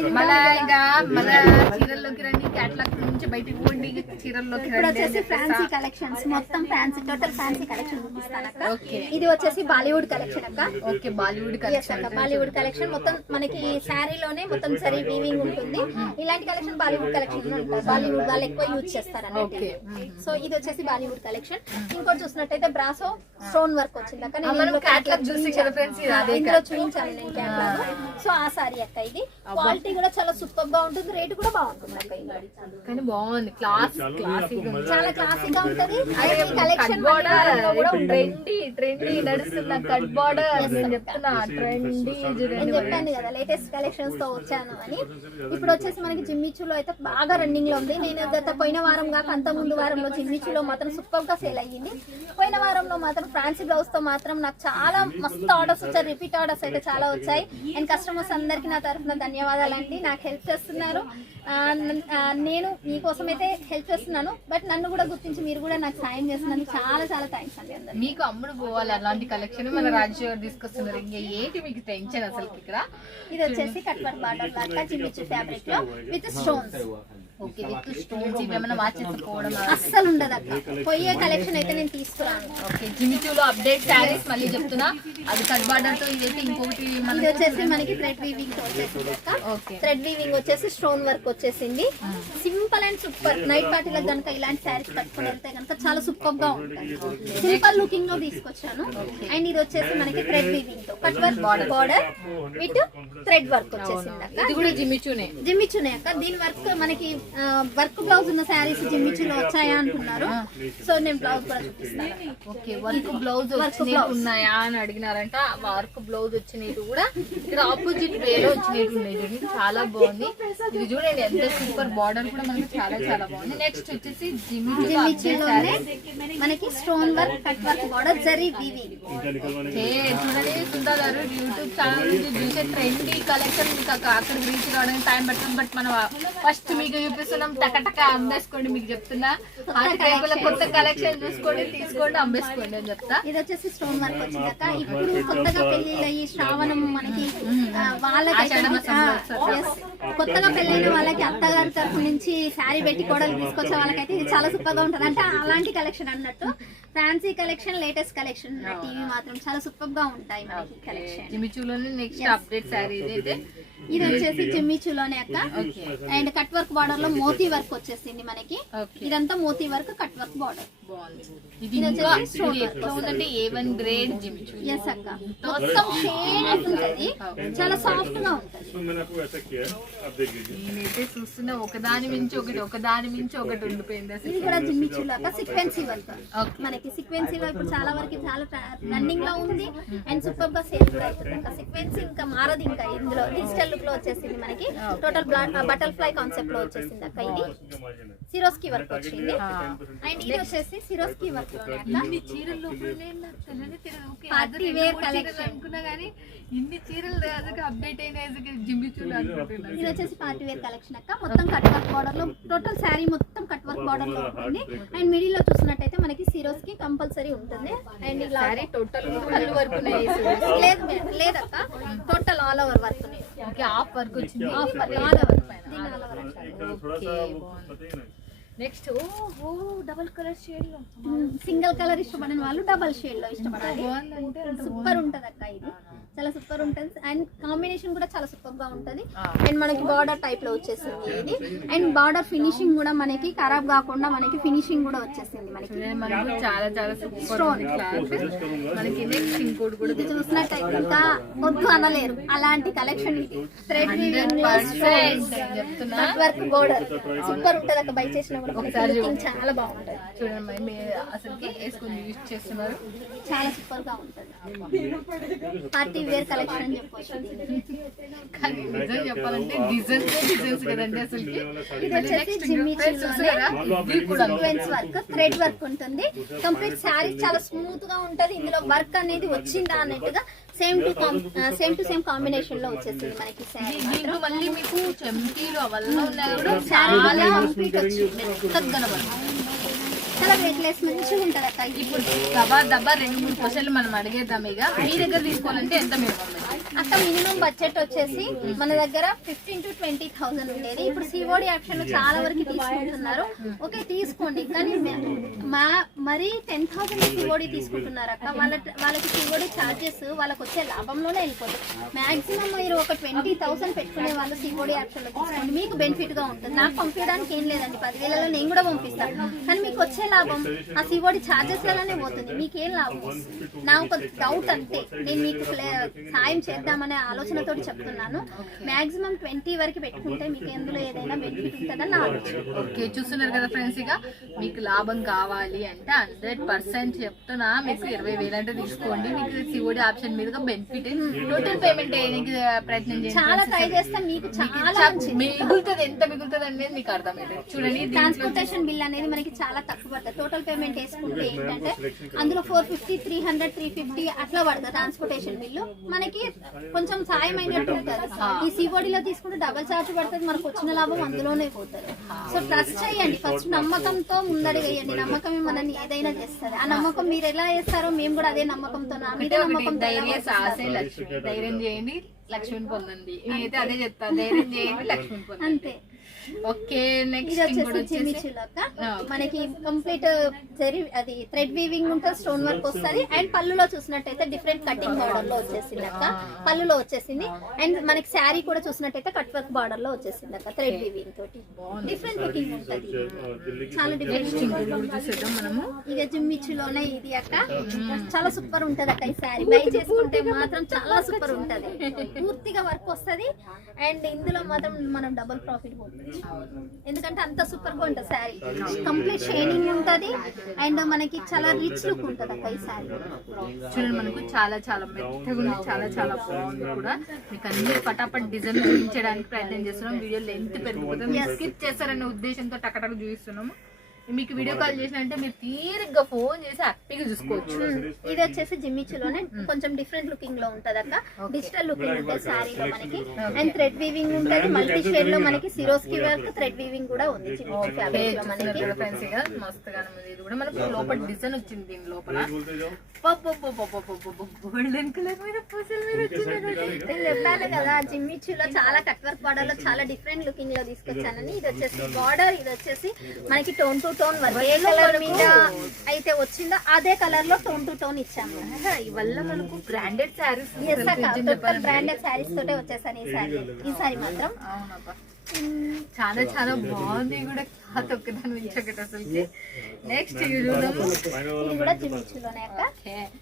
ఇంకా మన చీరల్లోకి రండి. క్యాట్లాగ్ నుంచి బయటికి పోండి, చీరల్లోకి ఇప్పుడు వచ్చేసి ఫ్యాన్సీ కలెక్షన్స్, మొత్తం ఫ్యాన్సీ, టోటల్ ఫ్యాన్సీ కలెక్షన్ చూపిస్తాను అక్క. ఇది వచ్చేసి బాలీవుడ్ కలెక్షన్ అక్క. Okay, Bollywood collection. Bollywood collection మొత్తం మనకి శారీలోనే మొత్తం సరీ వీవింగ్ ఉంటుంది. ఇలాంటి కలెక్షన్ బాలీవుడ్ కలెక్షన్ ఉంటుంది. బాలీవుడ్ వాళ్ళు ఎక్కువ యూజ్ చేస్తారు అన్నట్టు. సో ఇది వచ్చేసి బాలీవుడ్ కలెక్షన్. ఇంకోటి చూసినట్టయితే బ్రాసో స్టోన్ వర్క్ వచ్చింది అక్క. నేను క్యాట్లాగ్ చూపించాను ఫ్రెండ్స్, ఇందులో చూపించాను నేను క్యాట్లాగ్. సో ఆ సారీ అక్క. ఇది క్వాలిటీ కూడా చాలా సూపర్ గా ఉంటుంది, రేట్ కూడా బాగుంటుంది అక్క. కానీ బాగుంది, క్లాస్ చాలా క్లాసిక్ గా ఉంటది. కలెక్షన్ ట్రెండీ నడుస్తున్న కట్ బార్డర్. నేను చెప్తున్నా ట్రెండీ. నేను చెప్పాను కదా లేటెస్ట్ కలెక్షన్స్ తో వచ్చాను అని. ఇప్పుడు వచ్చేసి మనకి జిమ్మిచ్చులో అయితే బాగా రన్నింగ్ లో ఉంది. నేను గత పోయిన వారం కాక అంత ముందు వారంలో జిమ్మిచ్చులో మాత్రం సూపర్ గా సేల్ అయ్యింది. పోయిన వారంలో మాత్రం ఫ్యాన్సీ బ్లౌజ్ తో మాత్రం నాకు చాలా మస్తు ఆర్డర్స్ వచ్చాయి. రిపీట్ ఆర్డర్స్ అయితే చాలా వచ్చాయి. అండ్ కస్టమర్స్ అందరికి నా తరఫున ధన్యవాదాలండి. నాకు హెల్ప్ చేస్తున్నారు. నేను మీకోసం అయితే హెల్ప్ చేస్తున్నాను, బట్ నన్ను కూడా గుర్తించి మీరు కూడా నాకు సాయం చేస్తున్నారు. చాలా చాలా థ్యాంక్స్ అండి అందరికి. మీకు అమ్ముడు పోవాలి అలాంటి కలెక్షన్ మన రాజేష్ గారు తీసుకొస్తున్నారు. ఇంకా ఏంటి మీకు టెన్షన్ అసలు ఇక్కడ. ఇది వచ్చేసి కట్ వర్క్ బార్డర్ లాగా జిమ్మిచ్చు ఫ్యాబ్రిక్ లో with stones. Okay, with stones. ఇవేమైనా వాచ్ చేసుకోవడం అస్సలు ఉండదు అక్క. పోయే కలెక్షన్ అయితే నేను తీసుకున్నాను. ఓకే, జిమిచూలో అప్డేట్ శారీస్ మళ్ళీ చెప్తున్నా. అది కట్ బార్డర్ తో. ఇదైతే ఇంకొకటి ఇది వచ్చేసి మనకి థ్రెడ్ వీవింగ్ తో వచ్చేసింది అక్క. ఓకే, థ్రెడ్ వీవింగ్ వచ్చేసి స్టోన్ వర్క్ వచ్చేసింది. Simple and super. నైట్ పార్టీలకు కనుక ఇలాంటి శారీస్ కట్టుకుని వెళ్తే కనుక చాలా సూపర్ గా ఉంటుంది. సింపుల్ లుకింగ్ లో తీసుకొచ్చాను. అండ్ ఇది వచ్చేసి మనకి థ్రెడ్ వీవింగ్ తో cut work border with thread work వచ్చేసింది అక్క. ఇది కూడా జిమిచూనే అక్క. దీని వర్క్ మనకి వర్క్ బ్లౌజ్ ఉన్న శారీస్ జిమ్మిచ్చులో వచ్చాయా అంటున్నారు. సో నేను బ్లౌజ్ కూడా చూపిస్తాను. ఓకే, వర్క్ బ్లౌజ్ వచ్చినవి ఉన్నాయా అని అడిగినారంట. వర్క్ బ్లౌజ్ వచ్చినవి కూడా ఇక్కడ ఆపోజిట్ వేలో వచ్చినవి ఉన్నాయి చూడండి, చాలా బాగుంది. ఇది చూడండి ఎంత సూపర్, బార్డర్ కూడా మనకి చాలా చాలా బాగుంది. నెక్స్ట్ వచ్చేసి జిమ్మిచ్చులోనే మనకి stone work, cut work border, zari weaving. చూడండి సుందర్ గారు యూట్యూబ్ ఛానల్ నుంచి చూసే ట్రెండీ కలెక్షన్ మీకు అక్కడ రీచ్ కావడానికి టైం పడుతుంది. బట్ మనం ఫస్ట్ మీకు చూపిస్తున్నాం, టక అమ్మేసుకోండి. మీకు చెప్తున్నా కొత్త కలెక్షన్ చూసుకోండి, తీసుకోండి, అమ్మేసుకోండి అని చెప్తా. ఇది వచ్చేసి స్టోన్ వర్క్ వచ్చిందాక. ఇప్పుడు కొత్తగా పెళ్లిళ్ళు అయ్యి శ్రావణం మనకి వాళ్ళకి కొత్తగా పెళ్ళైన వాళ్ళకి అత్తగారి తరఫు నుంచి శారీ పెట్టి కోడలు తీసుకొచ్చే వాళ్ళకైతే ఇది చాలా సూపర్ గా ఉంటుంది. అంటే అలాంటి కలెక్షన్ అన్నట్టు, ఫ్యాన్సీ కలెక్షన్, లేటెస్ట్ కలెక్షన్ అన్నట్టు ఇవి మాత్రం చాలా సూపర్ గా ఉంటాయి మనకి కలెక్షన్. జిమ్మిచూలోనే నెక్స్ట్ అప్డేట్ శారీ ఇది. ఇది వచ్చేసి జిమ్మిచూలోనే అక్క. అండ్ కట్ వర్క్ బార్డర్ లో మోతీ వర్క్ వచ్చేసింది మనకి. ఇదంతా moti work, cut work border. ఇది వచ్చేసి stone work. A1 grade Jimmy Choo. Yes అక్క, మొత్తం షేడ్ ఉంటది, చాలా సాఫ్ట్ గా ఉంటది. నేనైతే చూస్తున్నా ఒకదాని మించి ఒకటి, ఒకదాని మించి ఒకటి ఉండిపోయింది. ఇది కూడా జిమ్మిచూలో అక్క, సీక్వెన్సీ వర్క్. మనకి సీక్వెన్సీలో ఇప్పుడు చాలా వరకు చాలా రన్నింగ్ లో ఉంది అండ్ సూపర్ గా సేల్ కూడా అవుతుంది అక్క. సీక్వెన్సీ ఇంకా మారదు. ఇంకా ఇందులో డిజిటల్ లుక్ లో వచ్చేసింది మనకి. టోటల్ బటర్ఫ్లై కాన్సెప్ట్ లో వచ్చేసింది అక్క. ఇది సిరోస్కి వర్క్ వచ్చింది. అండ్ ఇది వచ్చేసి సిరోస్కి వర్క్ లోనే అక్క. పార్టీ వేర్ కలెక్షన్ అనుకున్నా కానీ ఇన్ని చీరలు అప్డేట్ అయిన ఇది వచ్చేసి పార్టీ వేర్ కలెక్షన్ అక్క. మొత్తం కట్ వర్క్ బార్డర్ లో, టోటల్ శారీ మొత్తం కట్ వర్క్ బార్డర్ లో ఉంటుంది. అండ్ మిడిల్ లో చూసినట్టయితే మనకి సిరోస్ కి కంపల్సరీ ఉంటుంది. అండ్ ఇలా టోటల్ కళ్ళు వర్క్ లేదక్క, total all over work. Half work వచ్చింది, all over. Next double colour shade లో, సింగిల్ కలర్ ఇష్టపడిన వాళ్ళు డబల్ షేడ్ లో ఇష్టపడాలి. సూపర్ ఉంటది అక్క, ఇది చాలా సూపర్ ఉంటది. అండ్ కాంబినేషన్ కూడా చాలా సూపర్ గా ఉంటది. అండ్ మనకి బార్డర్ టైప్ లో వచ్చేసింది ఇది. అండ్ బార్డర్ ఫినిషింగ్ కూడా మనకి ఖరాబ్ కాకుండా మనకి ఫినిషింగ్ కూడా వచ్చేసింది మనకి. చాలా చాలా సూపర్ మనకి నెక్స్ట్ ఇంకోటి కూడా ఇది చూసినట్టయితే ఇంకా వద్దు అనలేరు, అలాంటి కలెక్షన్ ఇది. థ్రెడ్ వర్క్ బార్డర్ సూపర్ ఉంటది అక్క. బై చేసిన ఒకసారి చాలా బాగుంటది చూడండి, అసలుకి వేసుకొని యూజ్ చేస్తున్నారు, చాలా సూపర్ గా ఉంటది. పార్టీ వేర్ కలెక్షన్ అని చెప్పొచ్చు. కానీ నిజం చెప్పాలంటే డిజైన్స్ కదండి అసలుకి. ఇది వచ్చేసి సీక్వెన్స్ వర్క్, థ్రెడ్ వర్క్ ఉంటుంది. కంప్లీట్ శారీ చాలా స్మూత్ గా ఉంటది. ఇందులో వర్క్ అనేది వచ్చిందా అన్నట్టుగా సేమ్ టు సేమ్ కాంబినేషన్ లో వచ్చేసింది మనకి శారీ. దీంట్లో మళ్ళీ మీకు చెంకీలు అవన్నీ ఉన్నాయి కూడా చాలా కంప్లీట్ వచ్చింది. చాలా వెయిట్లెస్ మంచిగా ఉంటది అక్క. ఇప్పుడు దబా 2-3 క్వశ్చన్లు మనం అడిగేద్దాం. ఇక మీ దగ్గర తీసుకోవాలంటే ఎంత మినిమం అక్క? మినిమం బడ్జెట్ వచ్చేసి మన దగ్గర 15,000 to 20,000 ఉండేది. ఇప్పుడు సిఓడి ఆప్షన్ లో చాలా వరకు తీసుకుంటున్నారు. ఓకే తీసుకోండి, కానీ మరి 10,000 సిఓడి తీసుకుంటున్నారు అక్క. వాళ్ళకి సిఓడి చార్జెస్ వాళ్ళకి వచ్చే లాభంలోనే వెళ్ళిపోతుంది. మాక్సిమం మీరు ఒక 20,000 పెట్టుకునే వాళ్ళు సిఓడి ఆప్షన్ లో తీసుకోండి, మీకు బెనిఫిట్ గా ఉంటుంది. నాకు పంపించడానికి ఏం లేదండి, 10,000లో నేను కూడా పంపిస్తాను. కానీ మీకు వచ్చే లాభం ఆ సిఓడి చార్జెస్ వల్లనే పోతుంది. మీకేం లాభం వస్తుంది? నా ఒక డౌట్ అంతే. నేను మీకు సాయం చేద్దామనే ఆలోచనతో చెప్తున్నాను. మాక్సిమం 20 వరకు పెట్టుకుంటే మీకు ఎందులో ఏదైనా బెనిఫిట్ ఉంటుందని నా ఆలోచన. ఓకే చూస్తున్నారు కదా ఫ్రెండ్స్, ఇక మీకు లాభం కావాలి అంటే 100% చెప్తున్నా, మీకు 20,000 అంటే తీసుకోండి. మీకు సిఓడి ఆప్షన్ మీద బెనిఫిట్. టోటల్ పేమెంట్ చేయడానికి ప్రయత్నం చేయండి. చాలా ట్రై చేస్తే మీకు చాలా మిగులుతుంది. ఎంత మిగులుతుంది అనేది మీకు అర్థమైంది. చూడండి, ట్రాన్స్పోర్టేషన్ బిల్ అనేది మనకి చాలా తక్కువ పడుతుంది. టోటల్ పేమెంట్ వేసుకుంటే ఏంటంటే అందులో 450, 300, 350 అట్లా పడుతుంది ట్రాన్స్పోర్టేషన్ బిల్లు. మనకి కొంచెం సాయం అయినట్టు ఉంటుంది. ఈ సిఓడిలో తీసుకుంటే డబల్ ఛార్జ్ పడుతుంది, మనకు వచ్చిన లాభం అందులోనే పోతుంది. సో ట్రస్ట్ చేయండి, ఫస్ట్ నమ్మకంతో ముందడిగేయండి. నమ్మకమే మనల్ని ఏదైనా చేస్తుంది. ఆ నమ్మకం మీరు ఎలా చేస్తారో మేము కూడా అదే నమ్మకంతో ధైర్యం చేయండి, లక్ష్మిని పొందండి. నేనైతే అదే చెప్తాను, ధైర్యం చేయండి, లక్ష్మిని పొందండి. అంతే. ఓకే నెక్స్ట్ మనకి కంప్లీట్ అది థ్రెడ్ వీవింగ్ ఉంటుంది, స్టోన్ వర్క్ వస్తుంది. అండ్ పళ్ళులో చూసినట్టయితే డిఫరెంట్ కటింగ్ బార్డర్ లో వచ్చేసింది అక్క. పళ్ళులో వచ్చేసింది. అండ్ మనకి శారీ కూడా చూసినట్టయితే కట్ వర్క్ బార్డర్ లో వచ్చేసింది అక్క. థ్రెడ్ వీవింగ్ తోటి డిఫరెంట్ లుకింగ్ ఉంటుంది, చాలా డిఫరెంట్. మనము ఇక జిమ్మిచ్చులోనే ఇది అక్క, చాలా సూపర్ ఉంటది అక్క. ఈ శారీ బై చేసుకుంటే మాత్రం చాలా సూపర్ ఉంటది. పూర్తిగా వర్క్ వస్తుంది. అండ్ ఇందులో మాత్రం మనం డబుల్ ప్రాఫిట్ పోతుంది. తీసుకోవచ్చు, ఎందుకంటే అంత సూపర్ గా ఉంటుంది శారీ. కంప్లీట్ షైనింగ్ ఉంటది అండ్ మనకి చాలా రిచ్ లుక్ ఉంటది అక్క ఈ శారీ. చూడండి మనకు చాలా చాలా మెత్తగా ఉంది, చాలా చాలా బాగుంది కూడా. మీకు అన్ని పటాపట్ డిజైన్ చూపించడానికి ప్రయత్నం చేస్తున్నాం. వీడియో లెంత్ పెరిగిపోతుంది, స్కిప్ చేస్తారనే ఉద్దేశంతో టకటక చూపిస్తున్నాము. మీకు వీడియో కాల్ చేసినంటే మీరు తీరిగ్గా ఫోన్ చేసి హ్యాపీగా చూసుకోవచ్చు. ఇది వచ్చేసి జిమ్మిచ్చులోనే కొంచెం డిఫరెంట్ లుకింగ్ లో ఉంటది అక్క. డిజిటల్ లుకింగ్ ఉంటుంది శారీలో మనకి అండ్ థ్రెడ్ వీవింగ్ ఉంటది. మల్టీ షేడ్ లో మనకి సిరోస్కి వర్క్ థ్రెడ్ వీవింగ్ కూడా ఉంది జిమ్మిచ్చు ఫ్యాబ్రిక్ లో మనకి. ఫ్యాన్సీగా మస్తుగా ఉంది. ఇది కూడా మనకు లోపల డిజైన్ వచ్చింది. దీని లోపల గోల్డెన్ కలర్ మీద పూసలు మీద వచ్చింది. నేను చెప్పాను కదా జిమ్మిచ్చులో చాలా కట్ వర్క్ బార్డర్ లో చాలా డిఫరెంట్ లుకింగ్ లో తీసుకొచ్చానని. ఇది వచ్చేసి బార్డర్, ఇది వచ్చేసి మనకి tone to tone work. A colour మీద అయితే వచ్చిందో అదే కలర్ లో టోన్ టు టోన్ ఇచ్చాము. ఇవల్ల మనకు బ్రాండెడ్ శారీస్, బ్రాండెడ్ శారీస్ తోటే వచ్చేసాను ఈ సారీ మాత్రం. చాలా చాలా బాగుంది కూడా. ఒక్కదాని నుంచి ఒకటి అసలు. నెక్స్ట్ ఇది కూడా జిమ్మిచ్చులోనే అక్క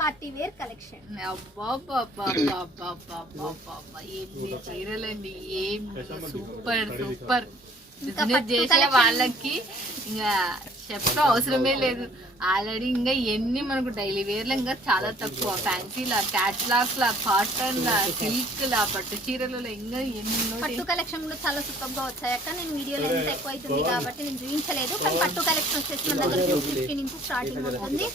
పార్టీ వేర్ కలెక్షన్. ఎన్ని చీరలండి, ఏం సూపర్ సూపర్. బిజినెస్ చేసే వాళ్ళకి ఇంకా చెప్ప అవసరమే లేదు. ఆల్రెడీ ఇంకా ఎన్ని మనకు డైలీ వేర్ లా ఇంకా చాలా తక్కువ. ఫ్యాన్సీలా, క్యాట్లాగ్స్ లా, కాటన్ లా, సిల్క్ లా, పట్టు చీరలలో ఇంకా ఎన్నో. పట్టు కలెక్షన్ కూడా చాలా సూపర్ గా వచ్చాయక్క. నేను వీడియోలో ఎంత ఎక్కువ అవుతుంది కాబట్టి నేను చూపించలేదు. కానీ పట్టు కలెక్షన్ వచ్చేసి మన దగ్గర 250 నుంచి స్టార్టింగ్ ఉంటుంది.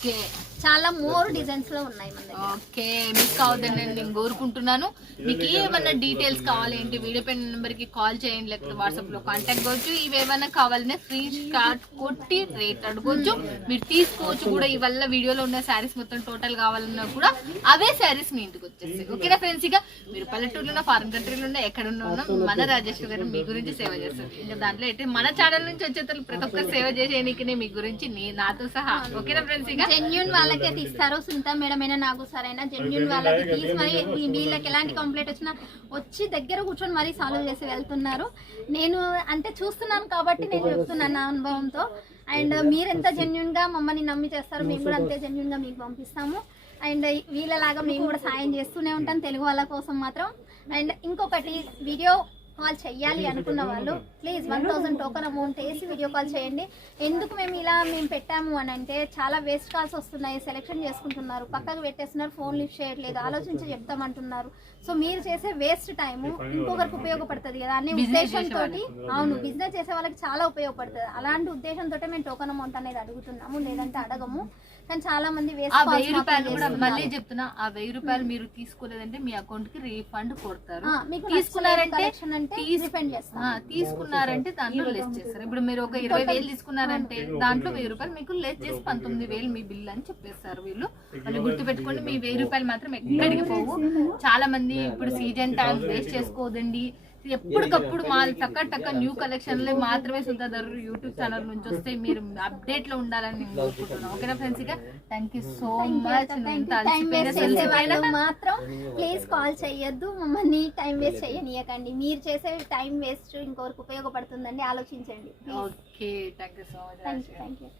చాలా మోర్ డిజైన్స్ లో ఉన్నాయి మన దగ్గర. ఓకే, మిస్ కావద్దని నేను కోరుకుంటున్నాను. మీకు ఏమన్నా డీటెయిల్స్ కావాలి అంటే వీడియో పైన నెంబర్ కి కాల్ చేయండి, లేకపోతే వాట్సాప్ లో కాంటాక్ట్ కావచ్చు. ఇవేమన్నా కావాలనే స్క్రీన్ షాట్ కొట్టి రేట్ అడగొచ్చు, మీరు తీసుకోవచ్చు కూడా. ఇవల్ల వీడియోలో ఉన్న శారీస్ మొత్తం టోటల్ కావాలన్నా కూడా అవే శారీస్ మీ ఇంటికి వచ్చేస్తాయి. ఓకేనా ఫ్రెండ్స్? ఇక మీరు పల్లెటూరులో, ఫారెన్ కంట్రీలో ఉన్నా, ఎక్కడ ఉన్నా మన రాజేశ్వరి గారు మీ గురించి సేవ చేస్తారు. ఇంకా దాంట్లో అయితే మన ఛానల్ నుంచి వచ్చేటప్పుడు ప్రతి ఒక్కరు సేవ చేసేయడానికి మీ గురించి నాతో సహా. ఓకేనా ఫ్రెండ్స్? ఇక జెన్యూన్ వాళ్ళకే తీస్తారు. సునీత మేడం అయినా నాకు సరైన జెన్యూన్ వాళ్ళకి తీసి మరి వీళ్ళకి ఎలాంటి కంప్లైంట్ వచ్చినా వచ్చి దగ్గర కూర్చొని మరీ సాల్వ్ చేసి వెళ్తున్నారు. నేను అంటే చూస్తున్నాను కాబట్టి నేను చెప్తున్నాను నా అనుభవంతో. అండ్ మీరు ఎంత జెన్యూన్ గా మమ్మల్ని నమ్మి చేస్తారు, మేము కూడా అంతే జెన్యూన్ గా మీకు పంపిస్తాము. అండ్ వీళ్ళలాగా మేము కూడా సాయం చేస్తూనే ఉంటాం తెలుగు వాళ్ళ కోసం మాత్రం. అండ్ ఇంకొకటి, వీడియో కాల్ చెయ్యాలి అనుకున్న వాళ్ళు ప్లీజ్ 1000 టోకన్ అమౌంట్ వేసి వీడియో కాల్ చేయండి. ఎందుకు మేము పెట్టాము అని అంటే చాలా వేస్ట్ కాల్స్ వస్తున్నాయి. సెలెక్షన్ చేసుకుంటున్నారు, పక్కకు పెట్టేస్తున్నారు, ఫోన్ లిఫ్ట్ చేయట్లేదు, ఆలోచించి చెప్తామంటున్నారు. సో మీరు చేసే వేస్ట్ టైము ఇంకొకరికి ఉపయోగపడుతుంది కదా అనే ఉద్దేశంతో. అవును, బిజినెస్ చేసే వాళ్ళకి చాలా ఉపయోగపడుతుంది. అలాంటి ఉద్దేశంతో మేము టోకన్ అమౌంట్ అనేది అడుగుతున్నాము, లేదంటే అడగము. కానీ చాలా మంది వేస్ట్ 1000 రూపాయలు కూడా మళ్ళీ చెప్తున్నా, ఆ 1000 రూపాయలు మీరు తీసుకోలేదంటే మీ అకౌంట్ కి రీఫండ్ కొడతారు. తీసుకున్నారంటే తీసుకున్నారంటే దాంట్లో లెస్ చేస్తారు. ఇప్పుడు మీరు ఒక 20,000 తీసుకున్నారంటే దాంట్లో 1000 రూపాయలు మీకు లెస్ చేసి 19,000 మీ బిల్ అని చెప్పేస్తారు వీళ్ళు. మళ్ళీ గుర్తు పెట్టుకోండి, మీ 1000 రూపాయలు మాత్రం ఎక్కడికి పోవు. చాలా మంది ఇప్పుడు సీజన్ టైం వేస్ట్ చేసుకోదండి. ఎప్పటికప్పుడు మా టక్క న్యూ కలెక్షన్లే మాత్రమే సుందర్ యూట్యూబ్ ఛానల్ నుంచి వస్తే మీరు అప్డేట్ లో ఉండాలని నేను కోరుకుంటున్నాను. ఓకేనా ఫ్రెండ్స్? ఇక థ్యాంక్ యూ సో మచ్. మాత్రం ప్లీజ్ కాల్ చెయ్యొద్దు, మమ్మల్ని టైం వేస్ట్ చేయనీయకండి. మీరు చేసే టైం వేస్ట్ ఇంకొకరికి ఉపయోగపడుతుందండి, ఆలోచించండి. Okay, thank you so much. Thank you.